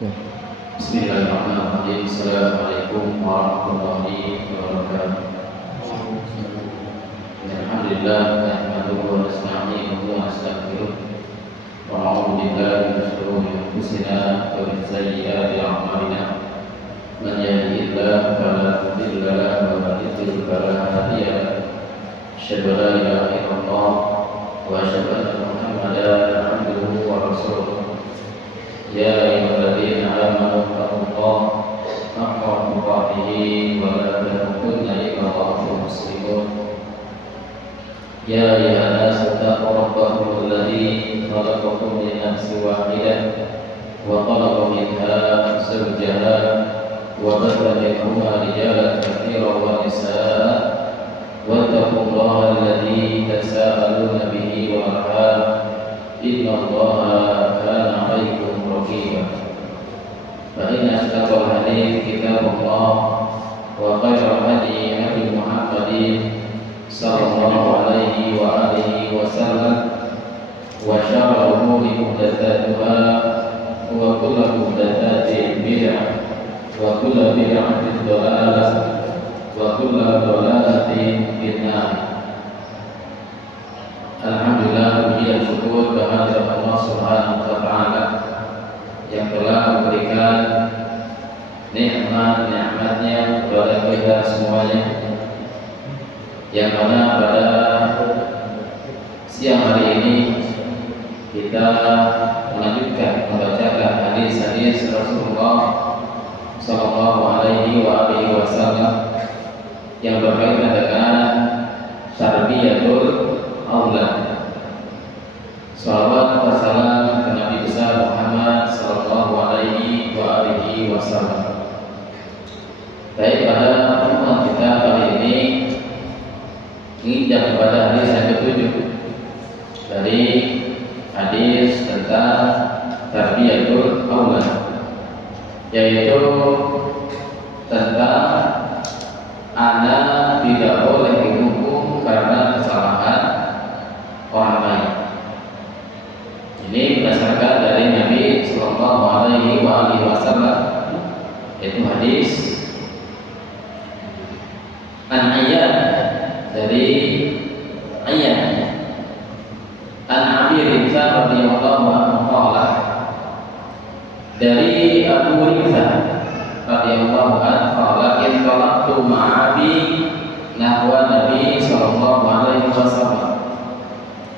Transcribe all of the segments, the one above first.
Bismillahirrahmanirrahim. Assalamualaikum warahmatullahi wabarakatuh. Alhamdulillah, nahmaduhu wa nasta'inuhu wa nastaghfiruh wa na'udzu billahi min shururi anfusina wa min sayyiati a'malina. Man yahdihillahu fala mudilla lahu wa man yudlil fala hadiya lahu. Asyhadu an la ilaha illallah wa asyhadu anna Muhammadan abduhu wa rasuluh. Ya ayyuhalladzina amanu taqullaha haqqa tuqatih wa la tamutunna illa wa antum muslimun. Ya ayyuhan nasu taqu rabbakum alladzi khalaqakum min nafsin wahidah wa khalaqa minha zawjaha wa batha minhuma rijalan katsiran wa nisaa'a wattaqullaha alladzi tasaaluna bihi wal arham innallaha kana 'alaykum raqiba. Fa inna asdaqal hadits kitabullah wa khairal hadi hadi Muhammadin sallallahu alaihi wa alihi wasallam wa syarrul umuri muhdatsatuha wa kullu muhdatsatin bid'ah wa kullu bid'atin dhalalah wa kullu dhalalatin finnar. Alhamdulillah, puji dan syukur kehadirat Allah Subhanahu wa taala yang telah memberikan nikmat-nikmatnya kepada kita semuanya, yang mana pada siang hari ini kita melanjutkan membacakan hadis-hadis Rasulullah sallallahu alaihi wasallam yang berkaitan dengan tarbiyatul aulad. Salawat wa salam ke Nabi besar Muhammad sallallahu alaihi wasallam. Baik, pada pertemuan kita kali ini menginjak kepada hadis yang ketujuh dari hadis tentang tarbiyatul aulad, yaitu tentang anak tidak boleh dihukum karena kesalahan orang lain. Ini berdasarkan dari Nabi sallallahu alaihi wasallam, yaitu hadis an Ayyad, dari Ayyad an Abi Rizal radhiyallahu anhu qala, dari Abu Rizal radhiyallahu anhu qala, intalaqtu ma'abi nahwa Nabi sallallahu alaihi wasallam.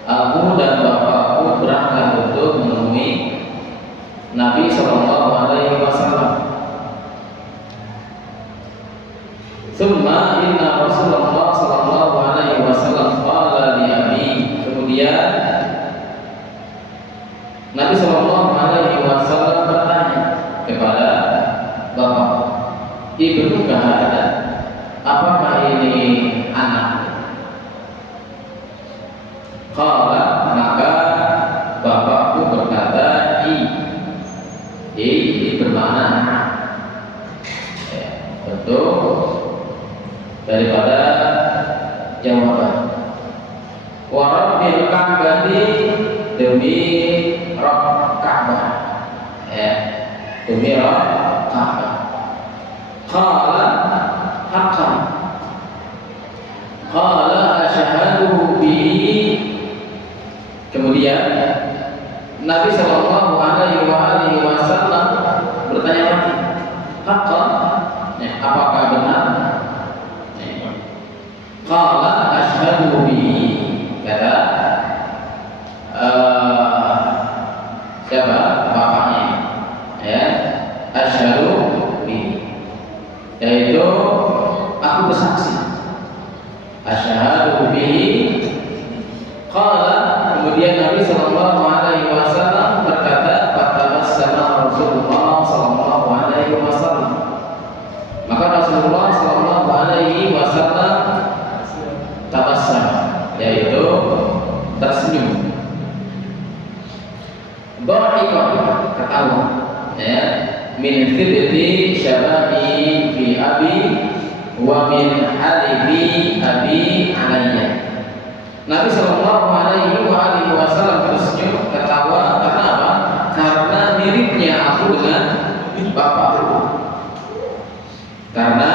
Aku dan bapakku berangkat untuk menemui Nabi sallallahu alaihi wasallam. Tsumma inna Rasulullah sallallahu alaihi wasallam qala li abi, kemudian Nabi sallallahu alaihi wasallam bertanya kepada bapak, ibnu kahada, apakah ini anak? Qala, maka bapakku berkata, ini bermakna anak. Bentuk daripada jawaban. Wa rabbil ka'bati, demi Rabb Ka'bah, demi Rabb Ka'bah. Qala haqqan, qala asyhadu bihi. Kemudian Nabi sallallahu alaihi wasallam bertanya lagi, haqqan, apakah benar? Qala asyhadu bihi, kata siapa? Bapaknya, asyhadu bihi, yaitu aku bersaksi. Asyhadu bihi. Qala, kemudian Nabi sallallahu alaihi wasallam berkata, fatabassama Rasulullah sallallahu alaihi wasallam. Maka Rasulullah sallallahu alaihi wasallam tabassam, yaitu tersenyum. Dhahiqan, ketawa, min thibti syabahi fi abi wa min halibi abi alayya. Nabi sallallahu alaihi wasallam tersenyum, ketawa, karena apa? Karena miripnya aku dengan bapakku. Karena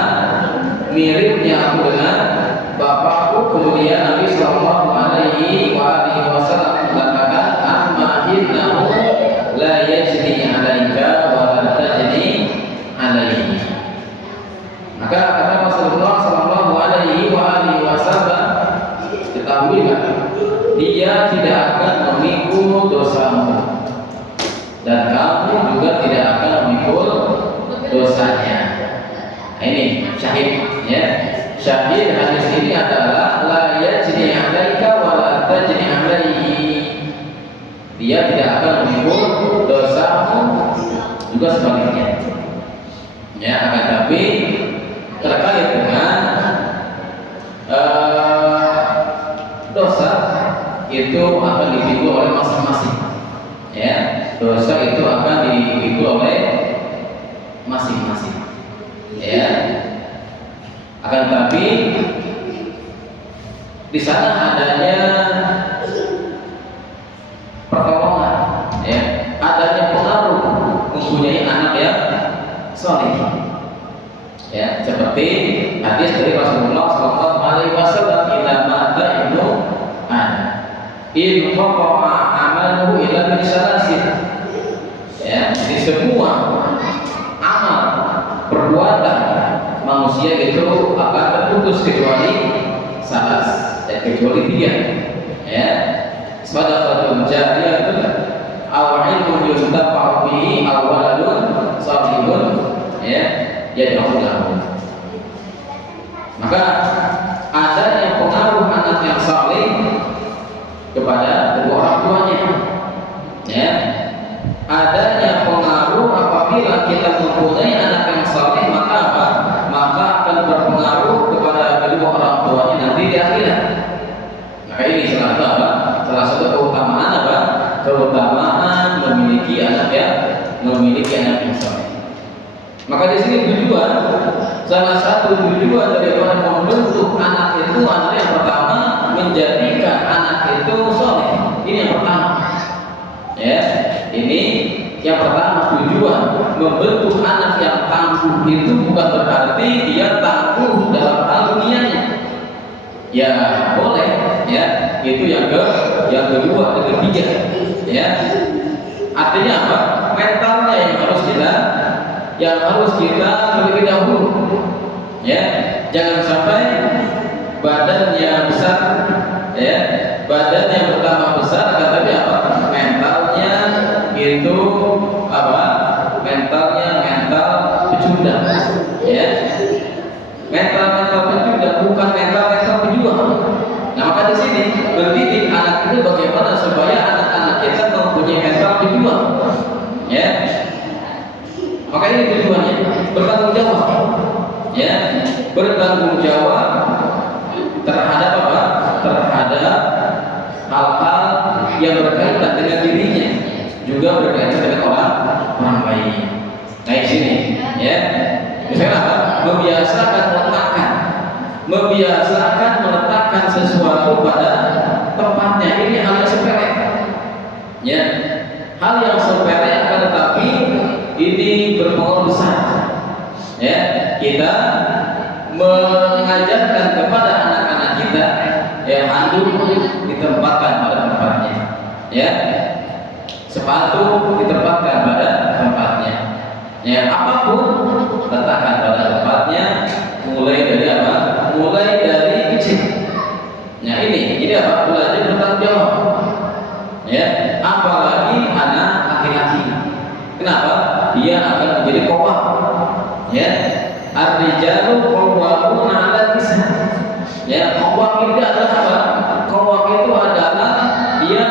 miripnya aku dengan bapakku, kemudian Nabi Shallallahu Alaihi Wasallam mengatakan, "Amma-innahu la yajni 'alaika wa la tajni 'alaihi." Maka kata Rasulullah Shallallahu Alaihi Wasallam, ketahuilah, dia tidak akan memikul dosamu dan kamu juga tidak akan memikul dosanya. Nah, ini syahid, ya. Syahid hadis ini adalah la yajni 'alaika wa la tajni 'alaihi. Dia tidak akan memikul dosamu, juga sebaliknya. Ya, akan tapi terkait dengan dosa itu akan dipikul oleh masing-masing. Ya, dosa itu akan dipikul oleh masing-masing. Ya, akan tapi di sana adanya pertolongan, ya, adanya pengaruh mempunyai anak yang saleh. Ya, seperti hadis dari Rasulullah Sallallahu Alaihi Wasallam, "Idza mata ibnu Adam, in qata'a amaluhu illa min salasin." Ya, di semua amal perbuatan manusia itu akan terputus kecuali salas, kecuali 3. Ya, sadaqatun jariyatun aw ilmun yuntafa'u bihi aw waladun salihun, ya, yad'u lahu. Maka adanya pengaruh anak yang saleh kepada kedua orang tuanya, ya, adanya pengaruh apabila kita mempunyai anak yang saleh, maka apa? Maka akan berpengaruh kepada kedua orang tuanya nanti di akhirat. Maka ini salah satu apa? Salah satu keutamaan apa? Keutamaan memiliki anak yang saleh. Maka di sini tujuan, salah satu tujuan dari Tuhan membentuk anak itu adalah yang pertama, menjadikan anak itu saleh. Ini yang pertama. Ya, ini yang pertama, tujuan membentuk anak yang tangguh itu bukan berarti dia tangguh dalam hal dunianya. Ya, boleh, ya. Itu yang kedua, yang ketiga. Ya. Artinya apa? Mentalnya yang harus kita terlebih dahulu. Ya, jangan sampai badannya besar, ya, badannya bertambah besar, tapi apa? Mentalnya itu apa? Mental pecundang, ya. Mental pecundang, bukan mental pejuang. Nah, maka di sini mendidik anak itu bagaimana supaya anak-anak kita mempunyai mental pejuang, ya. Maka ini tujuannya, bertanggung jawab, ya, bertanggung jawab terhadap apa? Terhadap hal-hal yang berkaitan dengan dirinya, juga berkaitan dengan orang lain. Nah, di sini, ya, misalnya apa? Membiasakan meletakkan sesuatu pada tempatnya. Ini hal yang sepele, ya, hal yang sepele, akan tetapi ini berpengaruh besar. Ya, kita mengajarkan kepada anak-anak kita, ya, handuk ditempatkan pada tempatnya, ya, sepatu ditempatkan pada tempatnya, ya, apapun letakkan pada tempatnya, mulai dari apa? Mulai dari kecil. Nah, ini jadi apa? Belajar bertanggung jawab, ya, apalagi anak laki-laki. Kenapa? Dia akan menjadi qawwam, ya. Ar-rijalu qawwamuna 'ala nisa. Ya, qawwam itu adalah apa? Qawwam itu adalah dia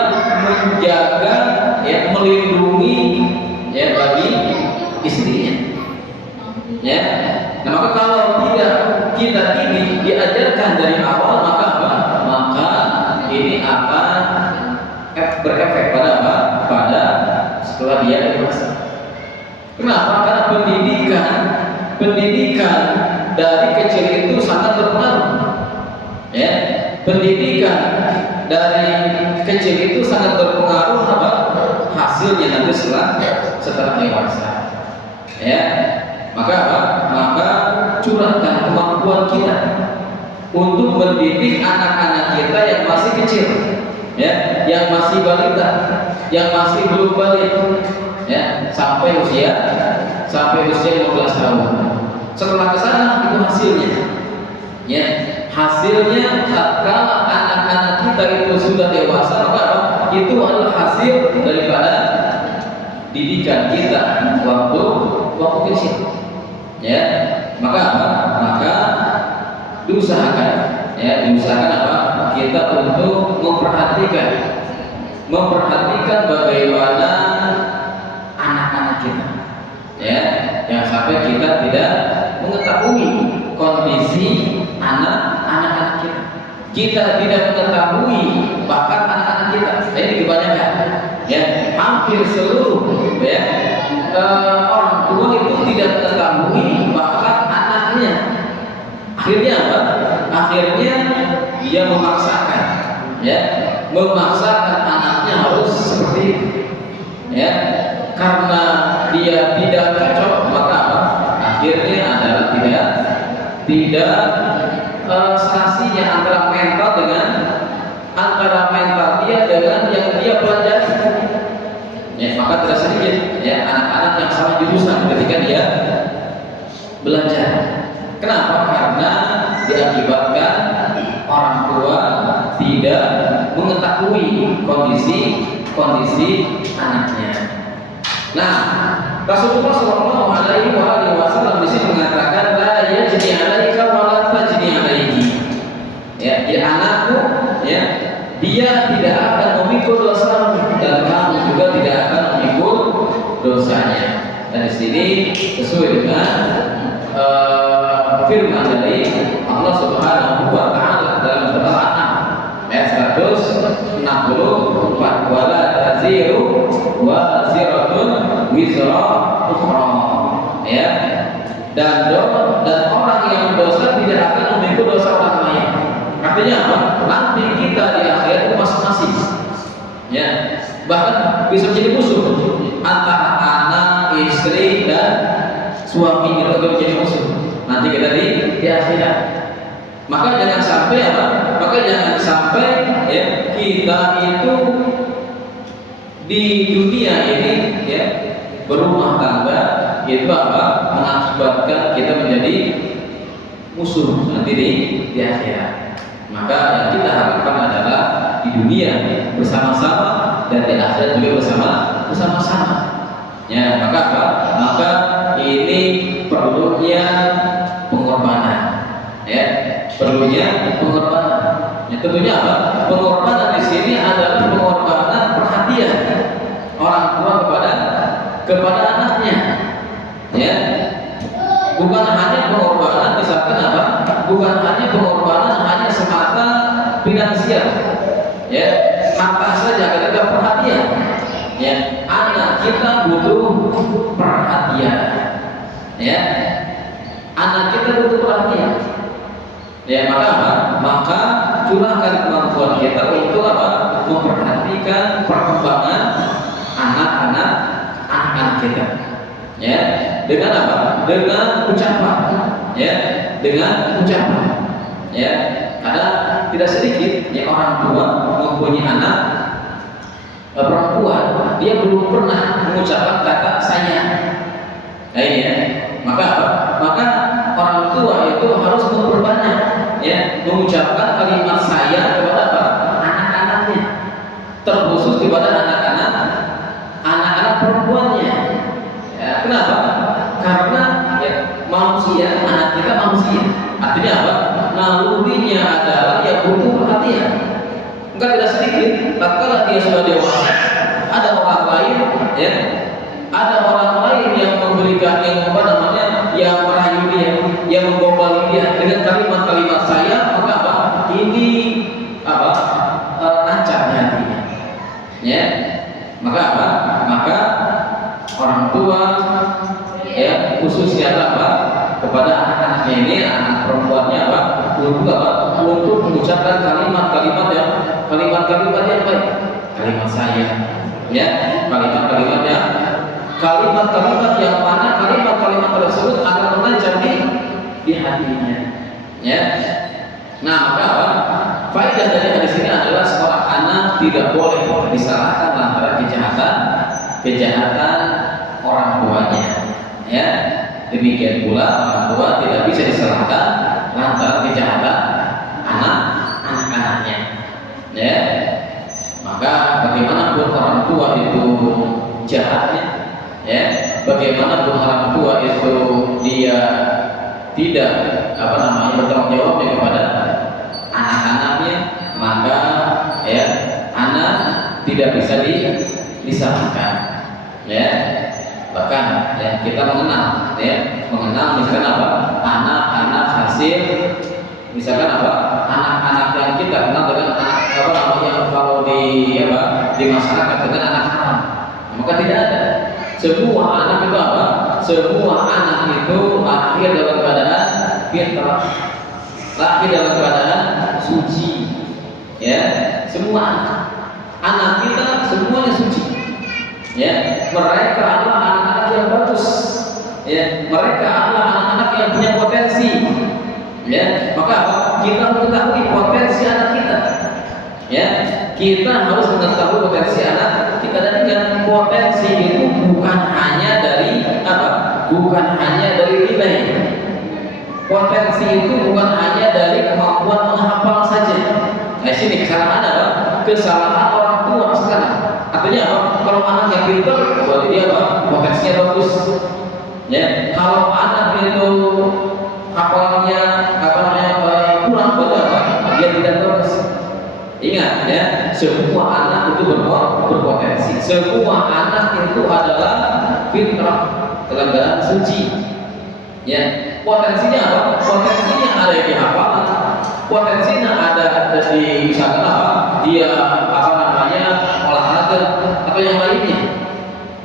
menjaga, ya, melindungi, ya, bagi istrinya. Ya. Nah, maka kalau tidak kita ini diajarkan dari awal, maka apa? Maka ini akan berefek pada apa? Pada setelah dia dewasa. Kenapa? Karena pendidikan dari kecil itu sangat berpengaruh. Ya, pendidikan dari kecil itu sangat berpengaruh apa hasilnya nanti setelah dewasa. Ya, maka apa? Maka curahkan kemampuan kita untuk mendidik anak-anak kita yang masih kecil, ya, yang masih balita, yang masih belum balik, ya, sampai usia 15 tahun. Setelah ke sana itu hasilnya, ya, hasilnya tatkala anak-anak kita itu sudah dewasa, maka itu adalah hasil daripada didikan kita waktu kecil, ya. Maka diusahakan apa? Kita untuk memperhatikan bagaimana anak-anak kita, ya, yang sampai kita tidak mengetahui kondisi anak-anak kita. Kita tidak mengetahui bahkan anak-anak kita. Ini kebanyakan, ya, hampir seluruh, ya, orang tua itu tidak mengetahui bahkan anaknya. Akhirnya apa? Akhirnya dia memaksakan, ya, memaksakan anaknya harus seperti itu, ya, karena dia tidak cocok, maka apa? Akhirnya adalah tidak serasinya antara mental dia dengan yang dia pelajari. Ya, maka tidak sedikit, ya, anak-anak yang sama jurusan ketika dia belajar. Kenapa? Karena diakibatkan orang tua tidak mengetahui kondisi anaknya. Nah, Rasulullah Shallallahu Alaihi Wasallam di sini mengatakan, la yajni alaika wa la tajni alaihi. Ya, anakmu, ya, dia tidak akan memikul dosa dan kamu juga tidak akan memikul dosanya. Dan di sini sesuai dengan firman dari Allah Subhanahu wa taala dalam surat Al-An'am ayat 164, wala taziru wa ziratun wizra ukhra, ya, dan orang yang berdosa tidak akan memikul dosa orang lain. Artinya apa? Nanti kita di akhirat itu masing-masing, ya, bahkan bisa menjadi musuh antara anak, istri, dan suami itu akan menjadi musuh nanti kita di akhirat. Maka jangan sampai apa? Maka jangan sampai, ya, kita itu di dunia ini, ya, berumah tangga itu apa? Mengakibatkan kita menjadi musuh nanti di akhirat. Maka yang kita harapkan adalah di dunia bersama-sama dan di akhirat juga bersama-sama. Ya, maka apa? Maka ini perlunya pengorbanan, ya, perlunya pengorbanan. Ya, tentunya apa? Pengorbanan di sini adalah pengorbanan perhatian orang tua kepada anaknya, ya. Bukan hanya pengorbanan misalkan apa? Bukan hanya pengorbanan hanya semata finansial, ya, harta saja, ketika perhatian, ya, anak kita butuh perhatian, ya, anak kita butuh perhatian, ya. Maka apa? Maka curahkan kemampuan kita untuk apa? Memperhatikan perkembangan anak-anak kita, ya, dengan apa? Dengan ucapan, ya, dengan ucapan, ya. Karena tidak sedikit, ya, orang tua mempunyai anak perempuan, dia belum pernah mengucapkan kata sayang. Nah, ini, ya. Maka orang tua itu harus memperbanyak, ya, mengucapkan kalimat sayang kepada apa? Anak-anaknya, terkhusus kepada anak-anak perempuannya. Ya, kenapa? Karena, ya, manusia, anak kita manusia. Artinya apa? Nalurinya adalah yang butuh perhatian. Enggak tidak sedikit, tatkala dia sudah dewasa, ada orang lain, ya, ada orang lain yang memberikan, yang merayu dia, yang memgombali dia dengan kalimat-kalimat sayang, maka apa? Ini apa? Rancang hatinya, ya. Maka apa? Maka orang tua, ya, khususnya apa? Kepada anak-anaknya ini, anak perempuannya apa? Untuk apa? untuk mengucapkan kalimat-kalimat yang baik, kalimat saya, ya, kalimat-kalimat yang mana kalimat-kalimat tersebut akan menanjak di hatinya, ya. Nah, maka apa? Faedah dari hadis ini adalah seorang anak tidak boleh disalahkan lantaran kejahatan orang tuanya, ya. Demikian pula orang tua tidak bisa disalahkan lantaran kejahatan anak-anaknya, ya. Maka bagaimanapun orang tua itu jahatnya, ya, bagaimanapun orang tua itu dia tidak bertanggung jawabnya kepada anak-anaknya, maka ya anak tidak bisa disalahkan, ya. Bahkan ya kita mengenal misalkan anak-anak hasil, misalkan anak-anak yang kita kenal dengan kalau di masyarakat dengan anak haram, maka tidak ada. Semua anak itu lahir dalam keadaan fitrah, lahir dalam keadaan suci, ya. Semua anak kita semuanya suci, ya. Mereka adalah anak-anak yang bagus, ya. Mereka adalah anak-anak yang punya potensi, ya. Maka kita harus mengetahui potensi anak kita, ya. Kita harus mengetahui potensi anak kita, dan potensi itu bukan hanya dari nilai. Potensi itu bukan hanya dari kemampuan menghafal saja. Nah, sini kesalahan orang tua sekarang. Artinya apa? Kalau anak yang pintar, berarti dia potensinya bagus. Ya, kalau anak itu hafalannya kurang, berarti dia tidak bagus. Ingat, ya, semua anak itu berpotensi. Semua anak itu adalah fitrah dalam keadaan suci. Ya, potensinya apa? Potensinya ada di hafalan, potensinya ada di misalkan dia olahraga atau yang lainnya,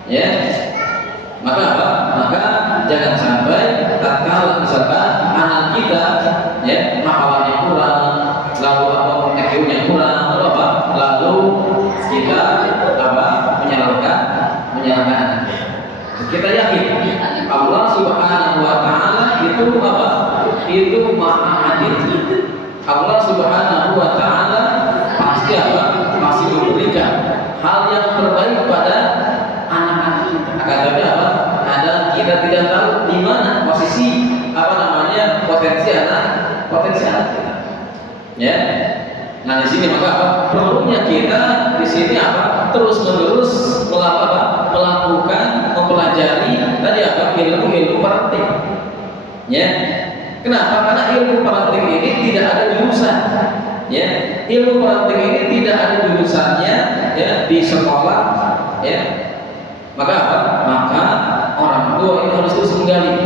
ya. Maka jangan sampai tatkala misalkan anak kita, ya, hafalannya kurang, lalu IQ-nya kurang, lalu kita menyalahkan anak kita. Kita yakin Allah Subhanahu wa Ta'ala itu Maha Adil. Allah Subhanahu wa Ta'ala pasti memberikan hal yang terbaik pada anak-anak kita. Kadang kita tidak tahu di mana posisi potensi anak kita, ya. Nah, di sini maka perlunya kita di sini terus-menerus melakukan, mempelajari tadi ilmu parenting, ya. Kenapa? Karena ilmu parenting ini tidak ada jurusan, ya. Ilmu parenting ini tidak ada jurusannya, ya, di sekolah, ya. Maka orang tua itu harus terus menggali,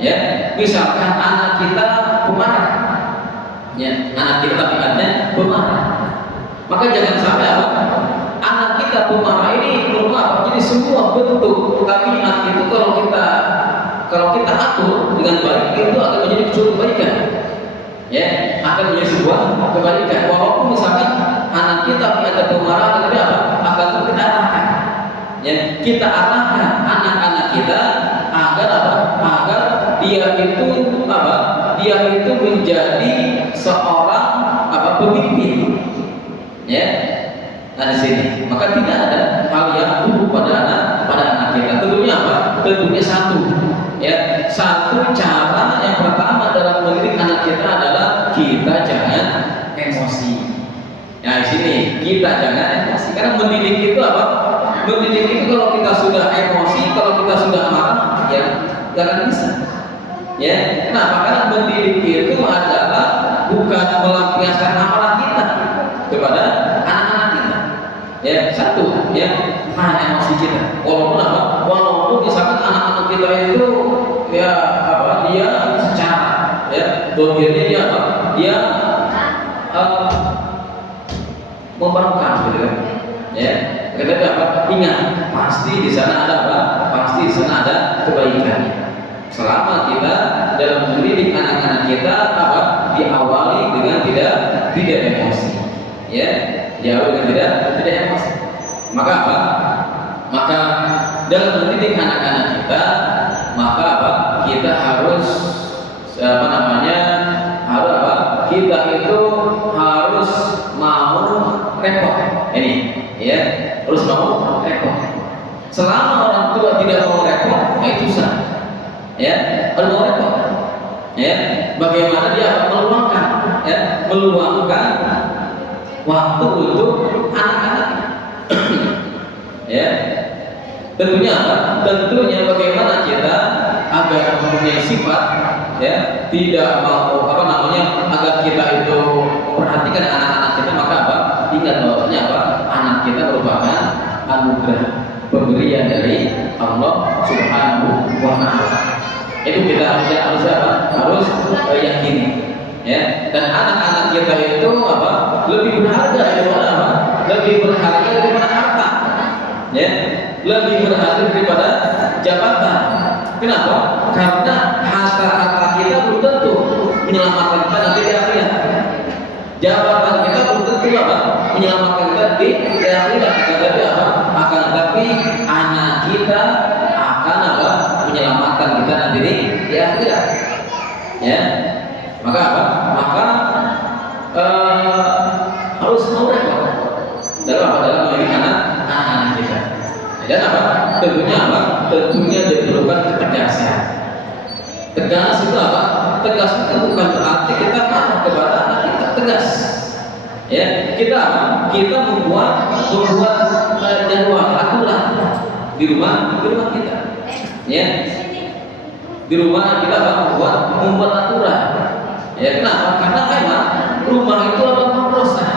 ya. Misalkan anak kita pemarah, ya, anak kita tabiatnya pemarah, maka jangan sampai anak kita pemarah ini jadi semua bentuk tabiat itu kalau kita atur dengan baik, itu akan menjadi kebaikan, ya, akan menjadi sebuah kebaikan. Walaupun misalkan anak kita ada pemarah, tapi akan kita arahkan, ya, kita arahkan anak-anak kita agar dia itu menjadi seorang pemimpin, ya. Nah, di sini maka tidak ada hal yang buruk pada anak kita. Tentunya tentunya satu cara yang pertama dalam mendidik anak kita adalah kita jangan emosi. Nah, di sini kita jangan emosi, karena mendidik itu mendidik itu kalau kita sudah emosi, kalau kita sudah marah, ya jangan bisa, ya. Kenapa? Karena mendidik itu adalah bukan melampiaskan amarah kita kepada anak-anak kita, ya. Satu, ya, emosi kita. Walaupun misalkan anak-anak kita itu, ya, dia secara, ya, dohirnya dia membangun, gitu kan, ya. Ingat, pasti di sana ada kebaikannya. Selama kita dalam mendidik anak-anak kita apa? Diawali dengan tidak emosi, ya, diawali dengan tidak emosi. Maka apa? Maka dalam mendidik anak-anak kita, maka apa? Kita harus apa namanya? Harus apa? Kita itu harus mau repot. Ini, ya, harus mau repot. Selama orang tua tidak mau repot, itu susah. Ya, harus mau repot. Ya, bagaimana dia akan meluangkan waktu untuk anak-anaknya. Ya, tentunya apa? Tentunya bagaimana kita agar mempunyai sifat, ya, tidak mau apa namanya, agar kita itu memperhatikan anak-anak kita, maka apa? Ingat bahwasanya apa? Anak kita merupakan anugerah, pemberian dari Allah Subhanahu wa Ta'ala. Itu kita harus apa? Harus yakini, ya. Dan anak-anak kita itu apa? Lebih berharga daripada apa? Lebih berharga daripada harta, ya. Lebih berharga daripada jabatan. Kenapa? Karena harta kita belum tentu menyelamatkan kita nanti di akhirat. Jabatan kita belum tentu apa? Menyelamatkan kita di akhirat. Tapi apa? Akan tetapi anak kita akan apa? Menyelamatkan kita nanti di akhirat. Ya. Maka apa? Maka harus mau repot dalam apa? Dalam mendidik anak-anak kita. Dan apa? Tentunya apa? Tentunya diperlukan ketegasan. Tegas itu apa? Tegas itu bukan berarti kita marah kepada anak kita. Tegas. Ya, kita membuat jadwal aturan di rumah kita. Ya, di rumah kita membuat aturan. Ya, kenapa? Karena memang rumah itu adalah madrasah.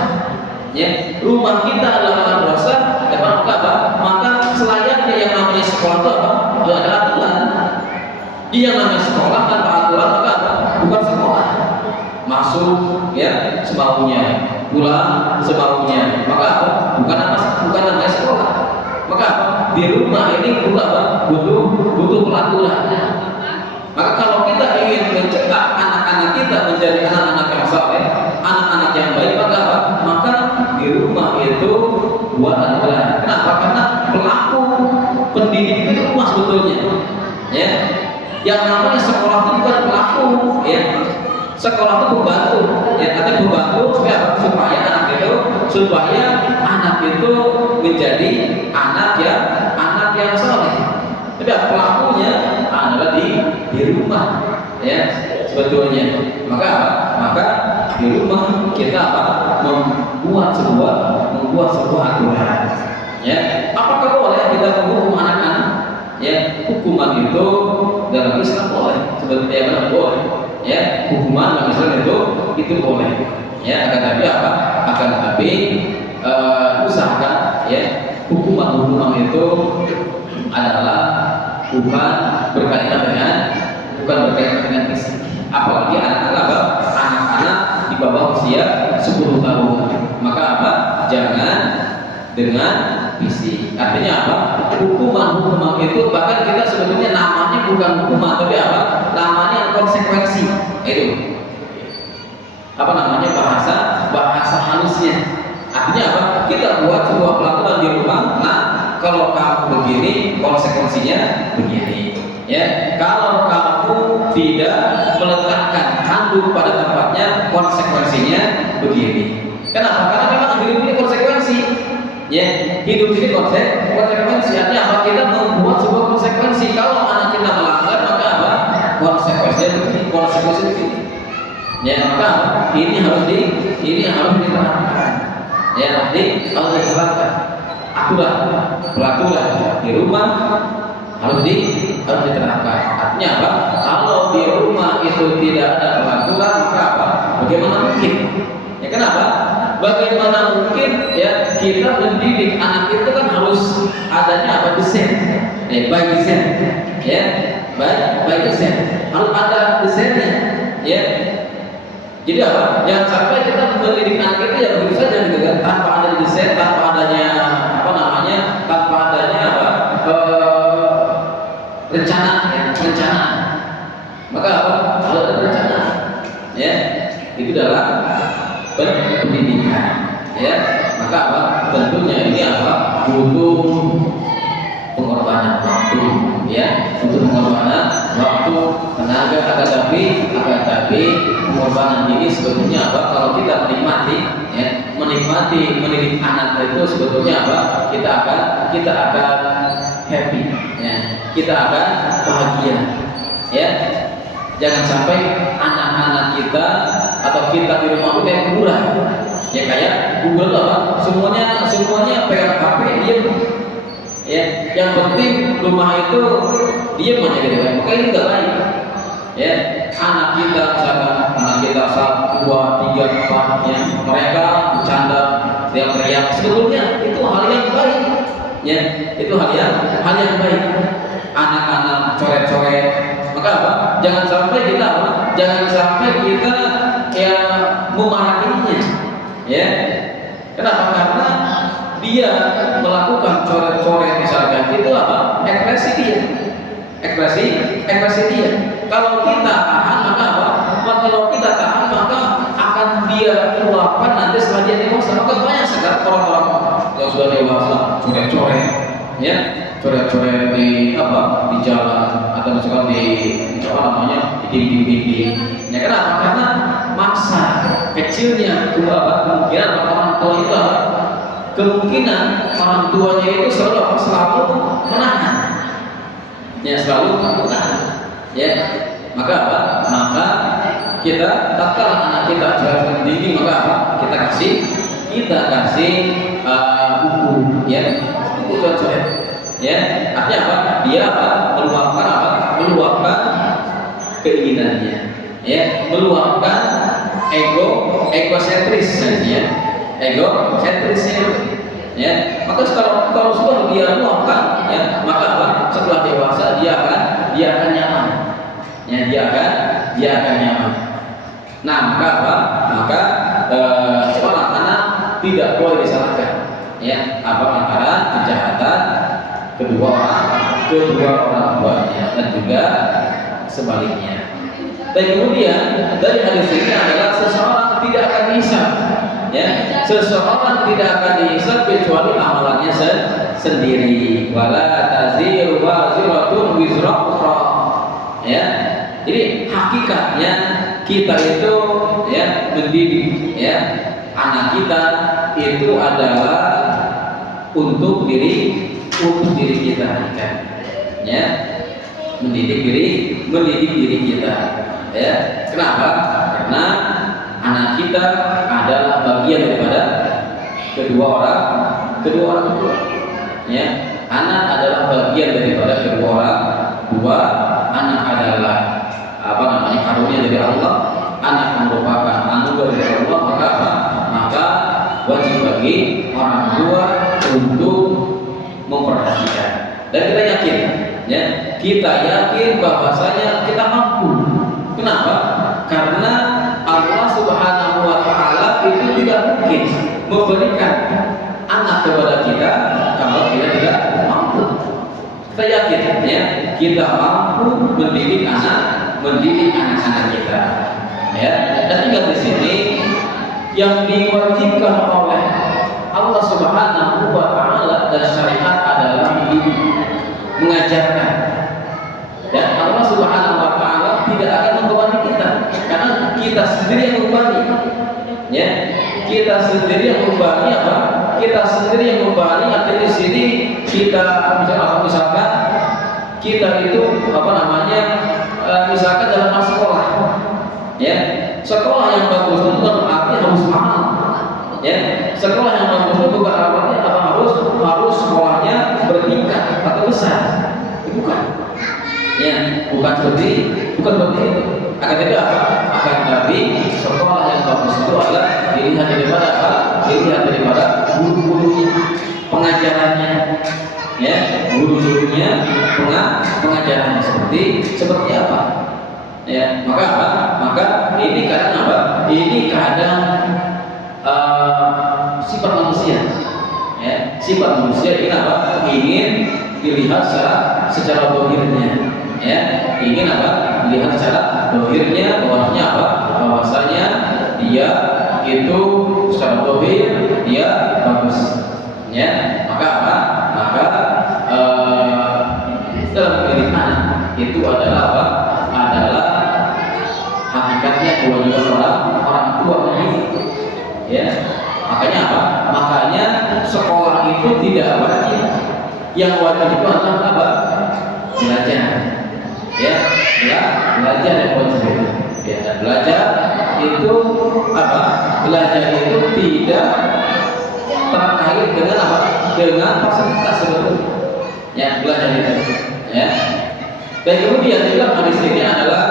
Ya, rumah kita adalah madrasah. Maka apa? Maka selayaknya yang namanya sekolah itu apa? Ada aturan. Yang namanya sekolah tanpa aturan maka apa? Bukan sekolah. Masuk, ya, semaunya, pulang semaunya. Maka apa? Bukan namanya sekolah. Maka apa? Di rumah ini butuh peraturan. Maka kalau kita ingin mencetak anak-anak kita menjadi anak-anak yang saleh, anak-anak yang baik, maka apa? Maka di rumah itu buat aturan. Kenapa? Karena pelaku pendidik itu rumah sebetulnya. Ya, yang namanya sekolah itu bukan pelaku, ya. Sekolah itu pembantu, ya. Tapi pembantu supaya anak itu menjadi anak yang saleh. Tapi pelakunya adalah di rumah, ya, sebetulnya. Maka apa? Maka di rumah kita apa? Membuat sebuah aturan. Ya, apakah boleh kita menghukum anak-anak? Ya, hukuman itu dalam Islam boleh, sebetulnya benar boleh. Ya, hukuman dalam Islam itu boleh. Ya, akan tapi apa? Akan tapi usahakan, ya, hukuman itu adalah bukan berkaitan dengan fisik. Apalagi anak-anak di bawah usia 10 tahun. Maka apa? Jangan dengan fisik. Artinya apa? Hukuman itu bahkan kita sebetulnya namanya bukan hukuman, tapi apa? Namanya konsekuensi. Itu apa namanya, bahasa halusnya. Artinya apa? Kita buat sebuah peraturan di rumah. Nah, kalau kamu begini, konsekuensinya begini. Ya, kalau kamu tidak meletakkan handuk pada tempatnya, konsekuensinya begini. Kenapa? Karena memang hidup ini konsekuensi. Ya, hidup ini konsekuensi. Artinya apa? Kita membuat sebuah konsekuensi. Kalau anak kita melanggar, maka apa? Konsekuensinya begini. Ya, maka ini harus diterapkan. Ya, nanti harus diterapkan peraturan di rumah harus diterapkan. Artinya apa? Kalau di rumah itu tidak ada peraturan, maka apa? Bagaimana mungkin? Ya, kenapa? Bagaimana mungkin, ya, kita mendidik anak itu kan harus adanya apa? Desain. By design. Ya, by design. Harus ada desainnya. Ya. Jadi apa? Jangan sampai kita mendidik anak itu ya begitu saja gitu kan, tanpa ada desain, tanpa adanya rencana, ya, rencana. Maka apa? Harus ada perencanaan. Ya, itu dalam pendidikan. Ya, maka apa? Tentunya ini apa? Butuh pengorbanan waktu, ya, butuh pengorbanan waktu, tenaga, akan tapi pengorbanan ini sebetulnya apa? Kalau kita menikmati, ya, menikmati mendidik anak itu sebetulnya apa? Kita akan happy, ya, kita akan bahagia, ya. Jangan sampai anak-anak kita atau kita di rumah itu kayak kuburan, ya, kayak kuburan apa? Semuanya pegang HP, diam. Ya, yang penting rumah itu diam aja gitu kan. Maka ini nggak baik. Ya, anak kita misalkan anak kita 1, 2, 3, 4, ya, mereka bercanda, teriak-teriak, sebetulnya itu hal yang baik. Ya, itu hal yang baik. Anak-anak coret-coret, maka apa? Jangan sampai kita ya memarahinya. Ya, kenapa? Karena dia melakukan coret-coret misalkan, itu apa? Ekspresi dia. Kalau kita tahan, maka apa? Kalau kita tahan, maka akan dia keluarkan nanti setelah dia dewasa. Maka banyak sekarang orang-orang yang sudah dewasa coret-coret, ya, coret-coret di jalan atau misalkan di dinding-dinding. Ya, kenapa? Karena masa kecilnya kemungkinan orang tua itu kemungkinan orang tuanya itu selalu menahan. Ya, selalu menahan. Ya, maka apa? Maka kita tatkala anak kita jauh tinggi, maka apa? Kita kasih buku, ya, buku coret. Ya, artinya apa? Dia meluapkan keinginannya, ya, meluapkan egosentris, ya. Egosentrisnya, ya. Maka kalau sudah dia luapkan, ya, maka apa? Setelah dewasa dia akan nyaman, ya, dia akan nyaman. Nah, maka apa? Maka seorang anak tidak boleh disalahkan, ya, lantaran kejahatan kedua orang tuanya dan juga sebaliknya. Dan kemudian dari hadis ini adalah seseorang tidak akan dihisab, ya, seseorang tidak akan dihisab kecuali amalannya sendiri. Wala taziru waziratun wizra ukhra. Ya, jadi hakikatnya kita itu, ya, mendidik, ya, anak kita itu adalah untuk diri kita, kan, ya, mendidik diri kita, ya. Kenapa? Karena anak kita adalah bagian daripada kedua orang tua, ya. Anak adalah bagian daripada kedua orang tua. Anak adalah karunia dari Allah. Anak merupakan anugerah dari Allah. Maka wajib bagi orang tua untuk memperhatikan. Dan kita yakin, ya, bahwasanya kita mampu. Kenapa? Karena Allah Subhanahu wa Ta'ala itu tidak mungkin memberikan anak kepada kita kalau kita tidak mampu. Kita yakin, ya, kita mampu mendidik anak-anak kita, ya. Dan ingat di sini yang diwajibkan oleh Allah Subhanahu wa Ta'ala dan syariat adalah mendidik, mengajarkan. Dan Allah Subhanahu wa Ta'ala tidak akan membebani kita, karena kita sendiri yang membebani, ya. Kita sendiri yang membebani apa? Kita sendiri yang membebani. Artinya di sini kita misalkan kita itu misalkan dalam sekolah, ya, sekolah yang bagus itu bukan artinya harus mahal, ya. Sekolah yang bagus itu bukan artinya harus sekolahnya bertingkat atau besar, bukan, ya, bukan seperti itu. Akan tapi sekolah yang bagus itu adalah dilihat daripada guru-gurunya, pengajarannya, ya, guru-gurunya, pengajarannya seperti apa, ya. Maka ini kadang ini kadang sifat manusia, ya, sifat manusia ini ingin dilihat secara dohirnya, ya, ingin dilihat secara dohirnya bahwasanya apa? Bahwasanya dia itu secara dohir dia bagus, ya. Maka apa? Maka dalam memilih anak itu adalah apa? Adalah hakikatnya kewajiban orang tua mendidik, ya. Makanya apa? Makanya sekolah itu tidak wajib. Yang wajib itu adalah apa? Belajar, ya. Belajar yang wajib, ya. Dan belajar itu apa? Belajar itu tidak terkait dengan apa? Dengan fasilitas sebetulnya. Ya, belajar itu, ya. Dan kemudian juga hadis ini adalah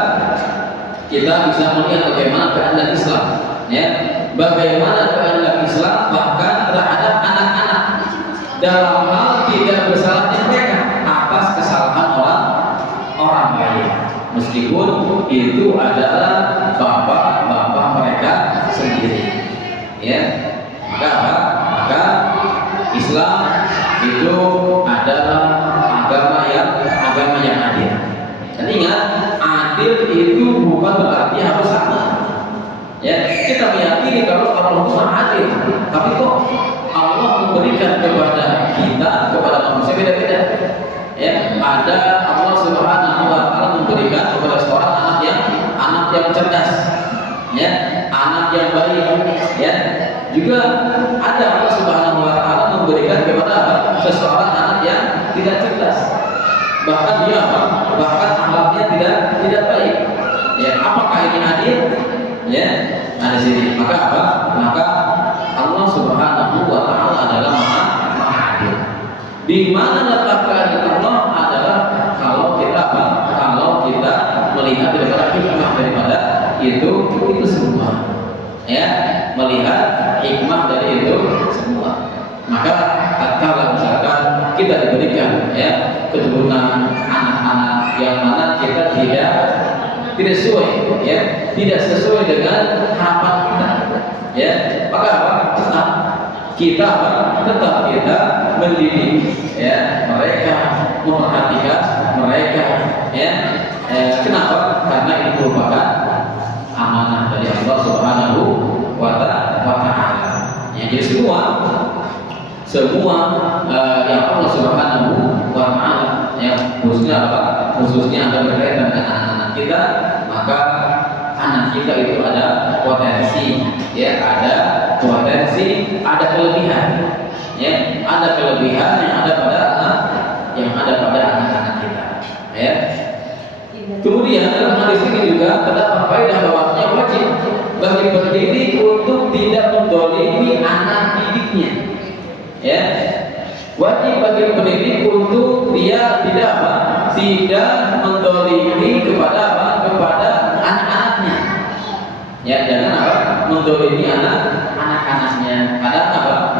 kita bisa melihat bagaimana keadaan Islam, ya. Bagaimana keadaan Islam bahkan terhadap anak-anak dalam hal tidak bersalahnya mereka atas kesalahan orang lain, meskipun itu adalah bapak-bapak mereka sendiri, ya. Maka apa? Maka Islam itu adalah agama yang adil. Dan ingat, adil itu bukan berarti harus sama. Ya, kita meyakini kalau Allah itu adil, tapi kok Allah memberikan kepada kita, kepada manusia beda-beda. Ya, ada Allah Subhanahu wa taala memberikan kepada seorang anak yang cerdas, ya, anak yang baik, ya. Juga ada Allah Subhanahu wa taala memberikan kepada seseorang anak yang tidak cerdas. Bahkan dia apa? Bahkan akhlaknya tidak baik. Ya, apakah ini adil? Ya, nah di sini. Maka apa? Maka Allah Subhanahu wa taala adalah maha adil. Di mana letak keadilan Allah adalah kalau kita apa? Kalau kita melihat daripada hikmah daripada itu semua. Ya, melihat hikmah dari itu semua. Maka kalau misalkan kita diberikan ya keturunan anak-anak yang mana kita tidak sesuai, ya, tidak sesuai dengan harapan kita, ya, maka apa? Tetap kita mendidik, ya, mereka, memperhatikan mereka, ya. Kenapa? Karena ini merupakan amanah dari Allah Subhanahu wa taala. Ya, jadi semua yang Allah Subhanahu wa taala, ya, khususnya apa? Khususnya ada berkaitan dengan anak-anak kita, maka anak kita itu ada potensi, ya, ada potensi, ada kelebihan, ya, ada kelebihan yang ada pada anak-anak kita, ya. Kemudian dalam hadis ini juga terdapat faedah bahwasanya wajib bagi pendidik untuk tidak mendolimi anak didiknya, ya. Wajib bagi pendidik untuk dia tidak mendolimi kepada anak-anaknya, ya. Jangan mendolimi anak-anaknya.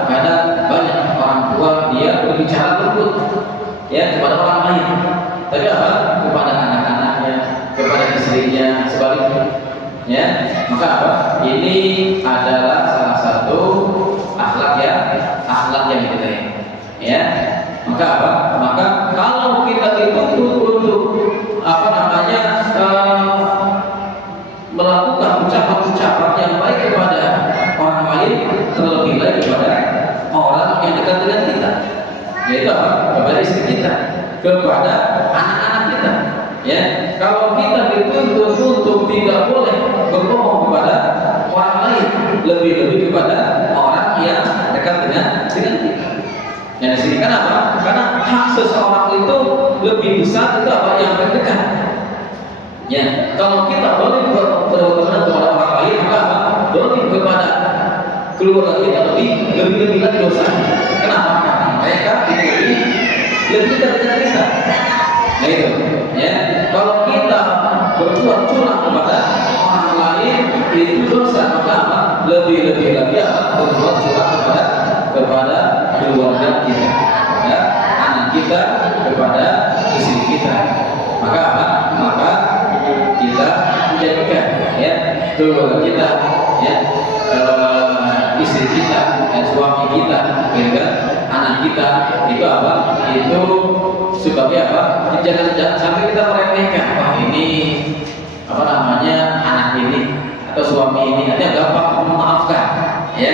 Kadang banyak orang tua dia berbicara lembut, ya, kepada orang lain, tapi kepada anak-anaknya, kepada istrinya, sebaliknya, ya. Maka ini adalah salah satu akhlak yang kita, ya. Maka kalau kita dituntut untuk melakukan ucapan-ucapan yang baik kepada orang lain, terlebih lagi kepada orang yang dekat dengan kita, yaitu kepada istri kita, kepada anak-anak kita, ya. Kalau kita dituntut untuk tidak boleh berbohong kepada orang lain, lebih-lebih kepada orang yang dekat dengan kita. Yang di sini kenapa? Karena hak seseorang itu lebih besar itu yang terdekat. Ya, kalau kita boleh berhubungan kepada orang lain, maka boleh kepada keluarga kita lebih lagi dosa. Kenapa? Karena mereka lebih dekat dengan kita. Nah itu, ya. Kalau kita berbuat curang kepada orang lain itu dosa, maka lebih lagi berbuat curang kepada keluarga kita, kepada anak kita, kepada istri kita. Maka kita menjadikan, ya, keluarga kita, ya, istri kita, suami kita, anak kita itu itu sebagai jangan sampai kita meremehkan. Wah, ini artinya gampang memaafkan, ya,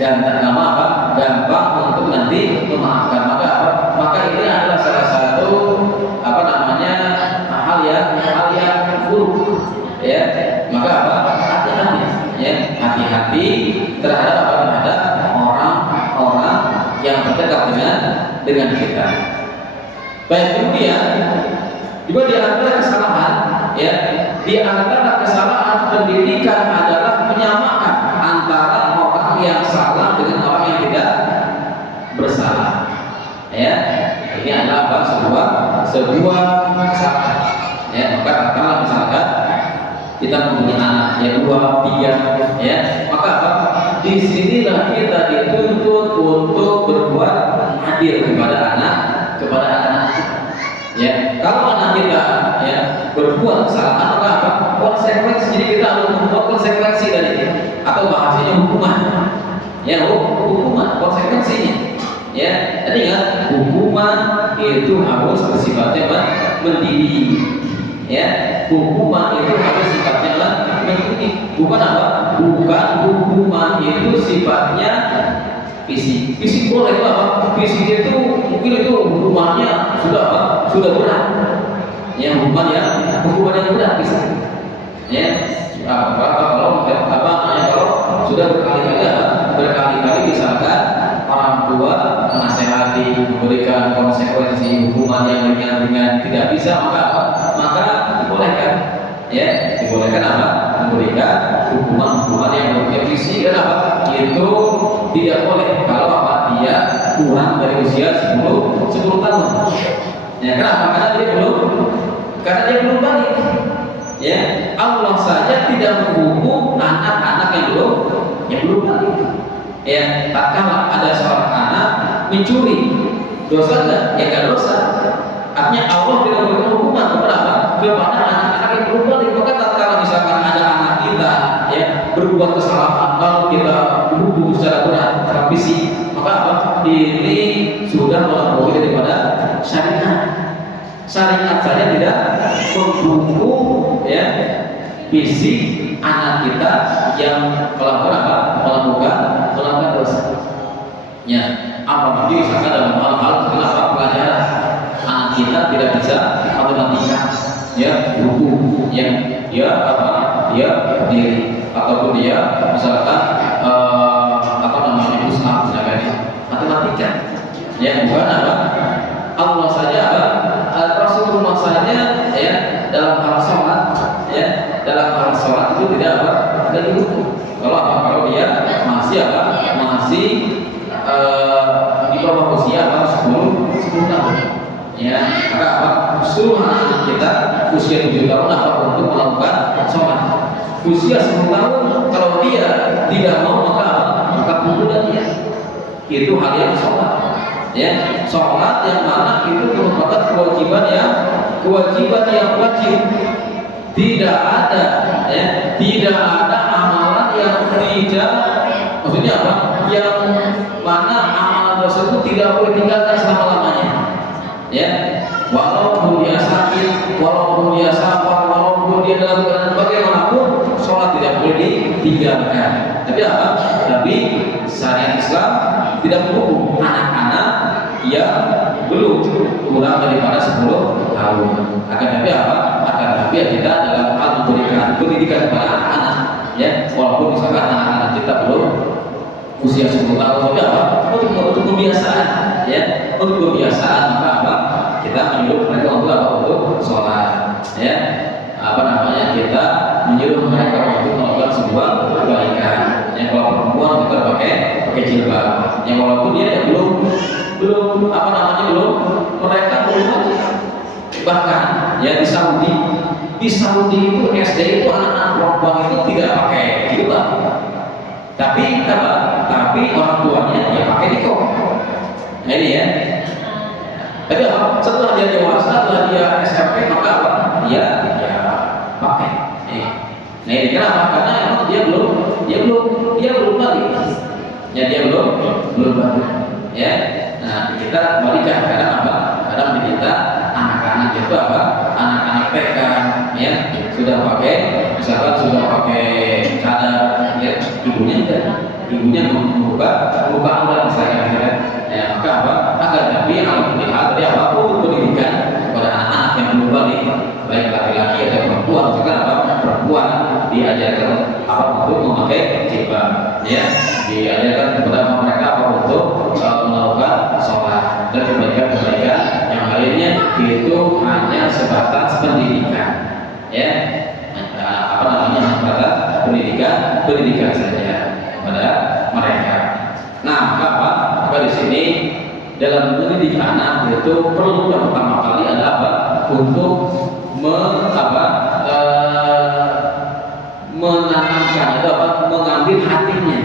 dan nama apa? Gampang untuk nanti memaafkan. Maka ini adalah salah satu apa namanya hal yang buruk, ya. Maka hati-hati, ya, hati-hati terhadap terhadap orang-orang yang berdekat dengan kita. Baik, kemudian juga di antara kesalahan, ya, di antara kesalahan pendidikan adalah menyamakan antara orang yang salah dengan orang yang tidak bersalah. Ya, ini adalah sebuah kesalahan. Ya, maka kalau misalkan kita mempunyai anak yang 2, 3, ya, maka disinilah kita dituntut untuk berbuat adil kepada anak kita. Ya, kalau anak kita ya berbuat kesalahan, maka konsekuensi. Jadi kita harus membuat konsekuensi dari itu, atau bahasanya hukuman. Ya, hukuman, konsekuensinya. Ya, jadi ingat, hukuman itu harus bersifatnya mendidik. Ya, hukuman itu harus sifatnya mendidik. Bukan apa? Bukan hukuman itu sifatnya fisik. Fisik boleh apa? Fisik itu mungkin itu hukumannya sudah berat. Ya, hukuman yang berat fisik. Ya, kalau sudah berkali-kali misalkan orang tua menasehati, memberikan konsekuensi hukuman yang ringan tidak bisa, maka dibolehkan. Ya, dibolehkan memberikan hukuman yang fisik. Dan itu tidak boleh kalau dia kurang dari usia 10 tahun. Ya, kenapa? Karena dia belum balik. Ya, Allah saja tidak menghukum anak-anak yang belum balik. Ya, tatkala ada seorang anak mencuri, dosa enggak? Ya enggak dosa. Artinya Allah tidak memberikan hukuman kepada anak-anak yang belum balik. Maka tatkala misalkan ada anak kita ya berbuat kesalahan, kalau kita hukum secara berat, secara fisik, maka ini sudah melampaui daripada syariat. Syariat saja tidak menghukum ya fisik anak kita yang melakukan dosa. Ya, apalagi misalkan dalam hal-hal pelajaran, anak kita tidak bisa matematika, ya, buku, ya, dia berdiri, ataupun dia misalkan usaha misalkan matematika, ya, bukan Allah saja Rasulullah saja ya dalam hal sholat, ya, dalam hal sholat itu tidak dihukum. Kalau dia masih di bawah usia 10 tahun. Ya, maka suruh anak kita usia 7 tahun untuk melakukan sholat. Usia 10 tahun kalau dia tidak mau, maka pukul dia. Itu hal yang sholat. Ya, sholat yang mana itu merupakan kewajiban yang wajib. Tidak ada amalan yang tidak, maksudnya apa? Yang mana amalan tersebut tidak boleh tinggalkan selama-lamanya. Ya, walaupun dia sakit, walaupun dia safar, walaupun dia dalam keadaan bagaimanapun, sholat tidak boleh ditinggalkan. Tapi syariat Islam tidak menghukum anak-anak yang belum kurang daripada 10 tahun. Akan tapi kita dalam hal memberikan pendidikan kepada anak-anak, ya, walaupun misalkan anak-anak kita belum usia 10 tahun, tapi untuk kebiasaan, ya, untuk kebiasaan, maka kita menyuruh mereka untuk sholat, ya, kita menyuruh mereka untuk melakukan sebuah kebaikan. Yang kalau perempuan kita pakai jilbab, yang walaupun dia belum mereka belum wajib. Bahkan ya di Saudi itu SD itu anak-anak perempuan itu tidak pakai jilbab, tapi orang tuanya ya pakai nikah. Nah, ini ya. Tapi setelah dia dewasa, setelah dia SMP, maka dia pakai. Nah, ini kenapa? Karena emang dia belum balik. Ya, dia belum balik. Ya. Nah, kita balikan kadang kita anak-anak itu anak-anak TK, ya, sudah pakai, misalkan sudah pakai cadar, ibunya membuka aurat misalnya kan. Ya, maka apa? Akan tapi alat melihat dari apa untuk pendidikan kepada anak-anak yang belum balik, baik laki-laki atau perempuan. Misalkan apa? Perempuan diajarkan apa untuk memakai jilbab, ya, diajarkan kepada mereka apa untuk melakukan sholat dan kebaikan-kebaikan yang lainnya itu hanya sebatas pendidikan, ya, apa namanya, sebatas pendidikan saja kepada mereka. Nah, apa? Maka di sini dalam mendidik anak itu perlu yang pertama kali adalah apa? Untuk menanamkan atau apa? Mengambil hatinya.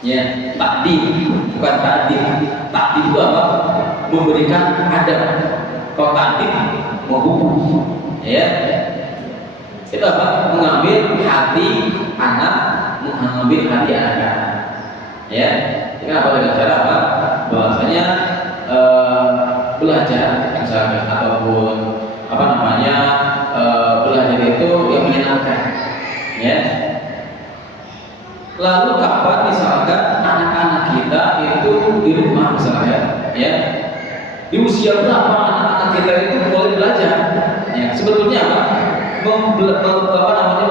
Ya, takdim, bukan takdim. Takdim itu apa? Memberikan adab. Kalau takdim menghukum, ya. Itu apa? Mengambil hati anak, mengambil hati anak-anak. Ya, ini apa dengan cara apa? Bahwasanya belajar misalnya ataupun apa namanya belajar itu yang menyenangkan, ya. Lalu kapan misalkan anak-anak kita itu di rumah misalnya, ya, di usia berapa anak-anak kita itu mulai belajar? Ya, sebetulnya apa?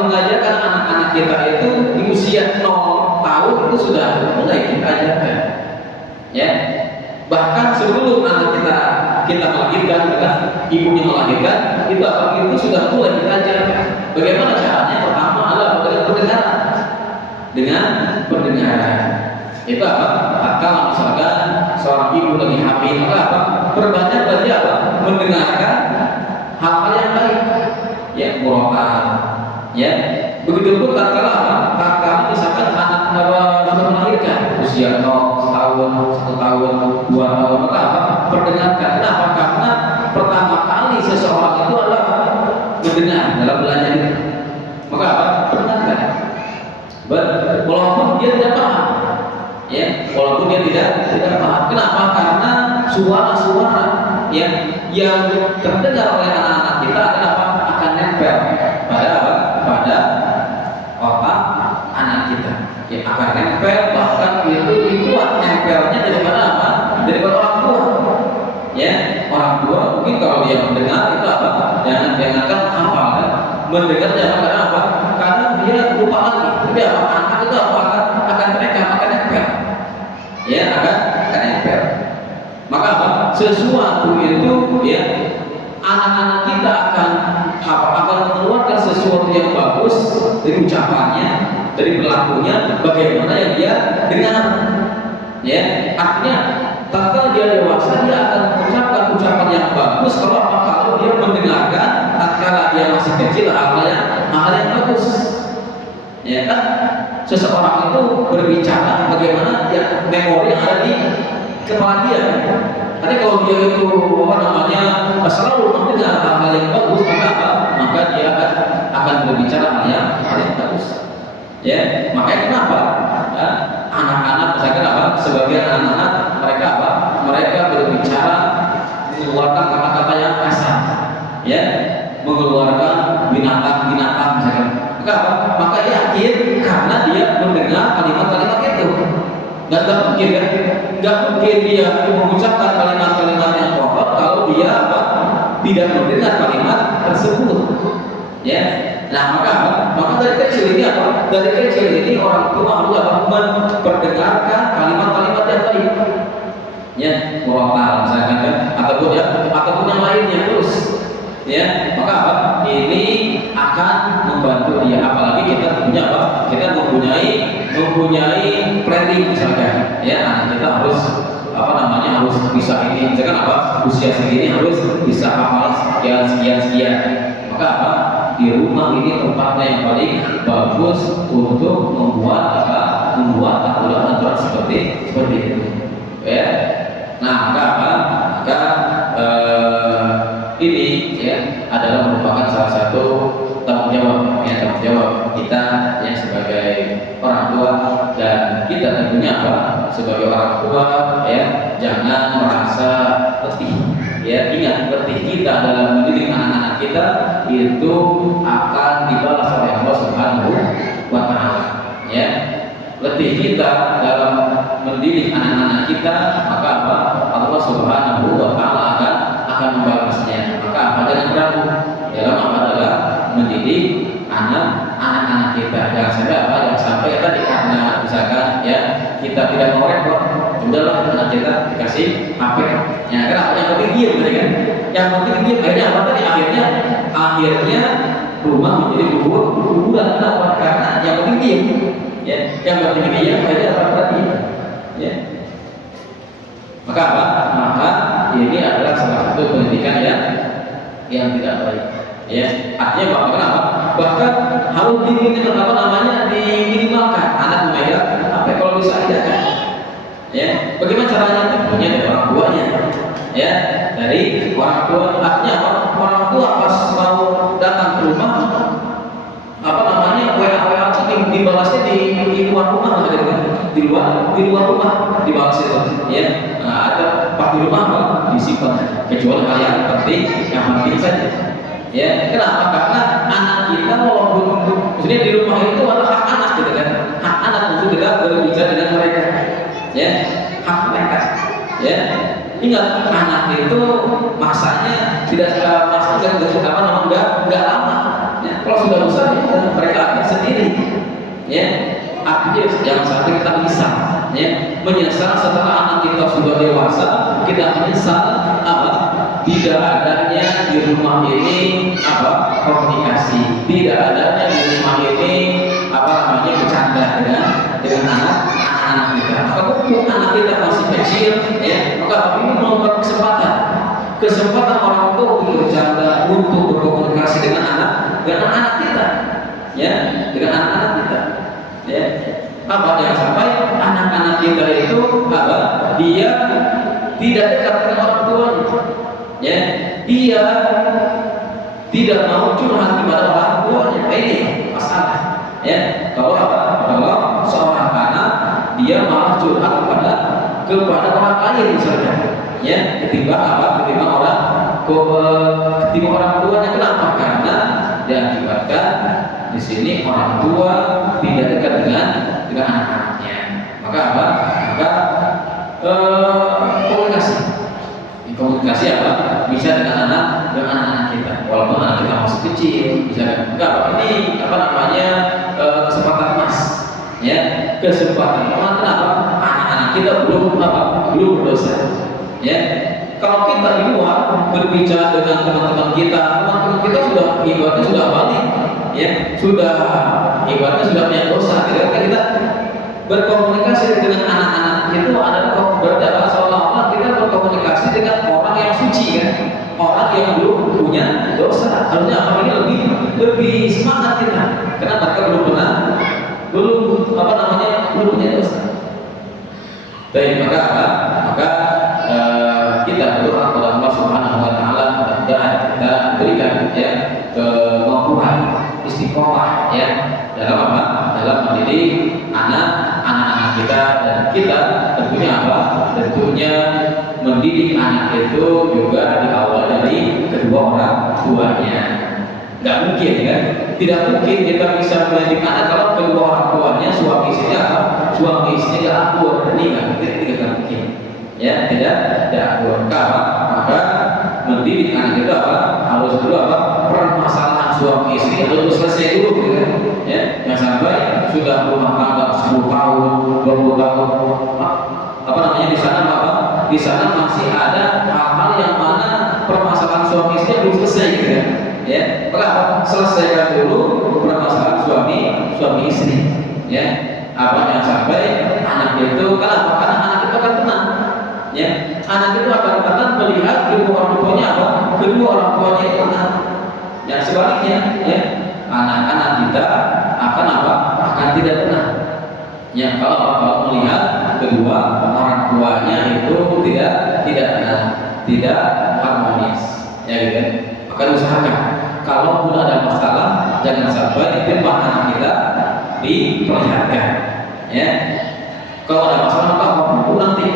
Mengajarkan anak-anak kita itu di usia 0 tahun itu sudah mulai kita ajarkan, ya. Bahkan sebelum anak kita melahirkan, ibunya melahirkan, itu sudah mulai kita ajarkan. Bagaimana caranya? Pertama adalah dengan pendengaran. Itu apa? Kalau misalkan seorang ibu lagi hamil, maka apa? Perbanyak berarti apa? Mendengarkan hal-hal yang baik, ya, murotal, ya. Begitu pun tatkala misalkan anak sudah melahirkan usia 0 tahun, 1 tahun, 2 tahun, maka apa? Perdengarkan. Kenapa? Karena pertama kali seseorang itu adalah mendengar dalam belajar itu. Maka apa? Perdengarkan. Walaupun dia tidak paham, ya, walaupun dia tidak paham. Kenapa? Karena suara-suara yang terdengar oleh anak-anak kita akan nempel pada apa? Pada otak anak kita. Ya, akan nempel, bahkan itu lebih kuat nempelnya daripada apa? Daripada orang tua. Ya, orang tua mungkin kalau dia mendengar itu apa? Jangan hafal, kan? Mendengar jangan karena apa? Karena dia lupa lagi. Tapi apa? Anak itu apa? Akan merekam, akan nempel. Ya, akan nempel. Maka apa? Sesuatu itu, ya, anak-anak kita akan mengeluarkan sesuatu yang bagus dari ucapannya, dari perilakunya, bagaimana yang dia dengar. Ya, artinya tatkala dia dewasa dia akan mengucapkan ucapan yang bagus kalau dia mendengarkan tatkala dia masih kecil hal yang bagus. Ya kan? Seseorang itu berbicara bagaimana ya memori yang ada di kepala dia. Karena kalau dia itu selalu mendengar hal yang bagus, maka dia akan berbicara hal yang bagus. Ya, makanya kenapa ya, anak-anak misalkan sebagian anak-anak mereka berbicara mengeluarkan kata-kata yang kasar, ya, mengeluarkan binatang-binatang misalkan. Maka yakin karena dia mendengar kalimat-kalimat itu. Nggak mungkin kan? Nggak mungkin dia mengucapkan kalimat-kalimat yang kotor kalau dia tidak mendengar kalimat tersebut. Ya, nah maka dari kecil ini Dari kecil ini orang tua harus memperdengarkan kalimat-kalimat yang baik. Ya, murotal misalkan kan, ataupun yang lainnya terus. Ya, maka ini akan membantu dia. Apalagi kita punya Kita mempunyai planning misalkan. Ya, anak kita harus harus bisa ini. Misalkan usia segini harus bisa hafal sekian. Maka di rumah ini tempatnya yang paling bagus untuk membuat aturan-aturan seperti itu. Ya. Nah, maka ini ya adalah merupakan salah satu tanggung jawab kita yang sebagai orang tua, dan kita tentunya sebagai orang tua ya jangan merasa letih. Ya, ingat, letih kita dalam mendidik anak-anak kita itu akan dibalas oleh Allah Subhanahu wa Ta'ala. Ya, letih kita dalam mendidik anak-anak kita, maka apa? Allah Subhanahu wa taala akan membalasnya. Maka apa? Jangan ragu dalam apa? Adalah mendidik anak-anak kita. Jangan sampai apa? Jangan sampai tadi karena misalkan ya kita tidak mau repot, udahlah anak kita dikasih HP. Ya kenapa? Yang penting diam tadi kan? Yang penting diam. Akhirnya apa tadi? Akhirnya rumah menjadi kuburan. Kenapa? Karena yang penting diam. Ya, yang penting diam. Akhirnya apa tadi? Ya. Maka apa? Maka ini adalah salah satu pendidikan yang tidak baik. Ya, artinya bahwa kenapa? Bahkan harus diminimalkan anak memegang apa kalau bisa tidak kan? Ya, bagaimana caranya? Tentunya dari orang tuanya. Ya, dari orang tua. Artinya apa? Orang tua pas mau datang ke rumah, apa namanya? WA itu dibalasnya di luar rumah, di luar rumah dibalas itu. Ya, nah, ada pas di rumah apa? Disimpan. Kecuali hal yang penting saja. Ya, kenapa? Karena anak kita walaupun maksudnya di rumah itu adalah hak anak gitu kan. Hak anak untuk kita berbicara dengan mereka. Ya, hak mereka. Ya, ingat anak itu masanya tidak nggak lama. Ya, kalau sudah besar ya, mereka akan sendiri. Ya, artinya jangan sampai kita menyesal setelah anak kita sudah dewasa, kita menyesal apa? Tidak adanya di rumah ini apa komunikasi, tidak adanya di rumah ini apa namanya bercanda dengan anak-anak kita. Kalau anak kita masih kecil, ya maka ini merupakan kesempatan orang tua untuk bercanda, untuk berkomunikasi dengan anak kita, ya dengan anak-anak kita, ya. Apa yang sampai anak-anak kita itu apa? Dia tidak dekat dengan orang tuanya. Ya, dia tidak mau curhat kepada orang tuanya. Ini masalah. Ya, kalau apa? Kalau seorang anak dia malah curhat kepada orang lain misalnya. Ya, ketimbang orang tuanya. Kenapa? Karena diakibatkan di sini orang tua tidak dekat dengan anak-anaknya. Maka apa? Maka komunikasi apa? Bisa dengan anak-anak kita. Walaupun anak kita masih kecil, bisa enggak? Ini apa namanya? Kesempatan emas. Ya, kesempatan emas. Kenapa? Anak-anak kita belum berdosa. Ya. Kalau kita di luar berbicara dengan teman-teman kita sudah ibaratnya sudah balik, ya, ibaratnya sudah punya dosa. Kita berkomunikasi dengan anak-anak itu adalah berdapat seolah-olah kita berkomunikasi dengan orang yang suci kan, orang yang belum punya dosa. Harusnya apa ini lebih semangat kita, karena mereka belum punya dosa. Baik, maka kita berdoa kepada Allah Subhanahu wa taala, mudah-mudahan kita berikan ya kemampuan istiqomah ya dalam apa? Dalam mendidik anak-anak kita, dan kita tentunya apa? Tentunya mendidik anak itu juga diawali dari kedua orang tuanya. Nggak mungkin kan? Tidak mungkin kita bisa mendidik anak kalau kedua orang tuanya suami istrinya apa? Suami istrinya akur, ini kan tidak mungkin. Ya, tidak akur. Maka mendidik anak itu apa? Harus dulu apa? Permasalahan suami istri harus selesai dulu, gitu kan? Ya, yang sampai sudah rumah tangga 10 tahun, 20 tahun, apa namanya di sana apa? Di sana masih ada hal-hal yang mana permasalahan suami istri belum selesai, gitu kan? Ya, maka selesaikan dulu permasalahan suami istri. Ya, apa yang sampai anak itu kenapa? Karena anak itu akan tenang. Ya, anak itu akan tenang melihat kedua orang tuanya apa? Kedua orang tuanya itu tenang. Yang sebaliknya, ya, anak-anak kita akan apa? Akan tidak tenang. Ya, kalau melihat kedua orang tuanya itu tidak tenang, tidak harmonis, ya gitu kan? Maka usahakan kalau pun ada masalah jangan sampai di depan anak kita diperlihatkan. Ya, kalau ada masalah maka nanti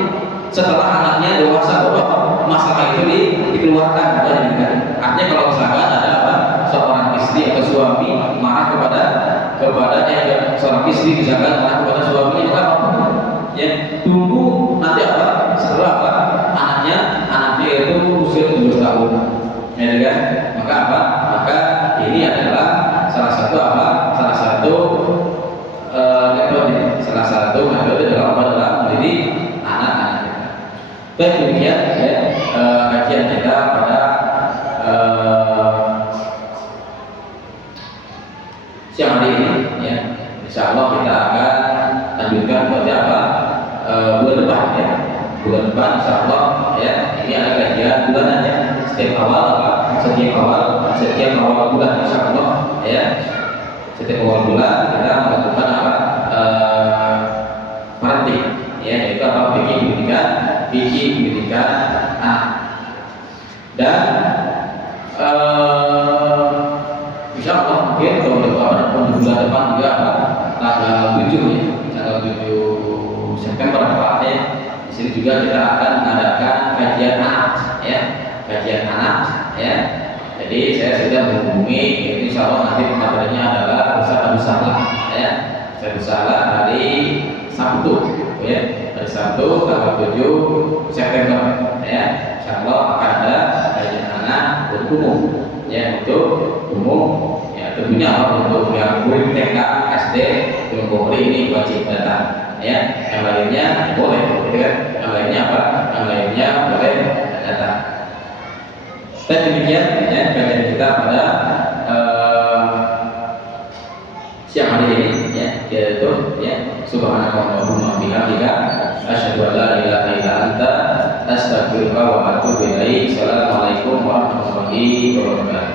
setelah anaknya dewasa baru masalah itu dikeluarkan, kan? Artinya kalau misalkan ada apa? Seorang istri atau suami marah kepada seorang istri misalkan marah kepada suaminya, maka apa? Ya, tunggu nanti apa? Setelah apa? Anaknya itu usia 17 tahun, ya kan? Maka apa? Maka ini adalah salah satu apa? Salah satu metode dalam mendidik anak-anak kita. Baik, demikian ya kajian kita pada siang hari ini ya. Insya Allah kita akan lanjutkan pada apa bulan depan ya. Bulan depan insya Allah ya, ini ada kajian bulanan ya. Setiap awal bulan insya Allah ya. Setiap awal bulan kita melakukan apa parenting ya, yaitu apa fikih pendidikan anak. Dan insya Allah mungkin kalau bulan depan juga tanggal 7 September ya, di sini juga kita akan mengadakan kajian anak ya. Jadi saya sudah menghubungi, insya Allah nanti materinya adalah Ustaz ya. Ustaz hari Sabtu ya, hari Sabtu tanggal 7 September ya. Insya Allah akan ada kajian anak untuk umum ya, tentunya untuk yang murid TK, SD, belum boleh ini wajib datang ya. Yang lainnya boleh, gitu kan? Yang lainnya apa? Yang lainnya boleh datang. Dan demikian ya kajian kita pada siang hari ini ya, yaitu ya subhanakallahumma bihamdika asyhadu an la ilaha illa anta astaghfiruka wa atubu ilaik. Assalamualaikum warahmatullahi wabarakatuh.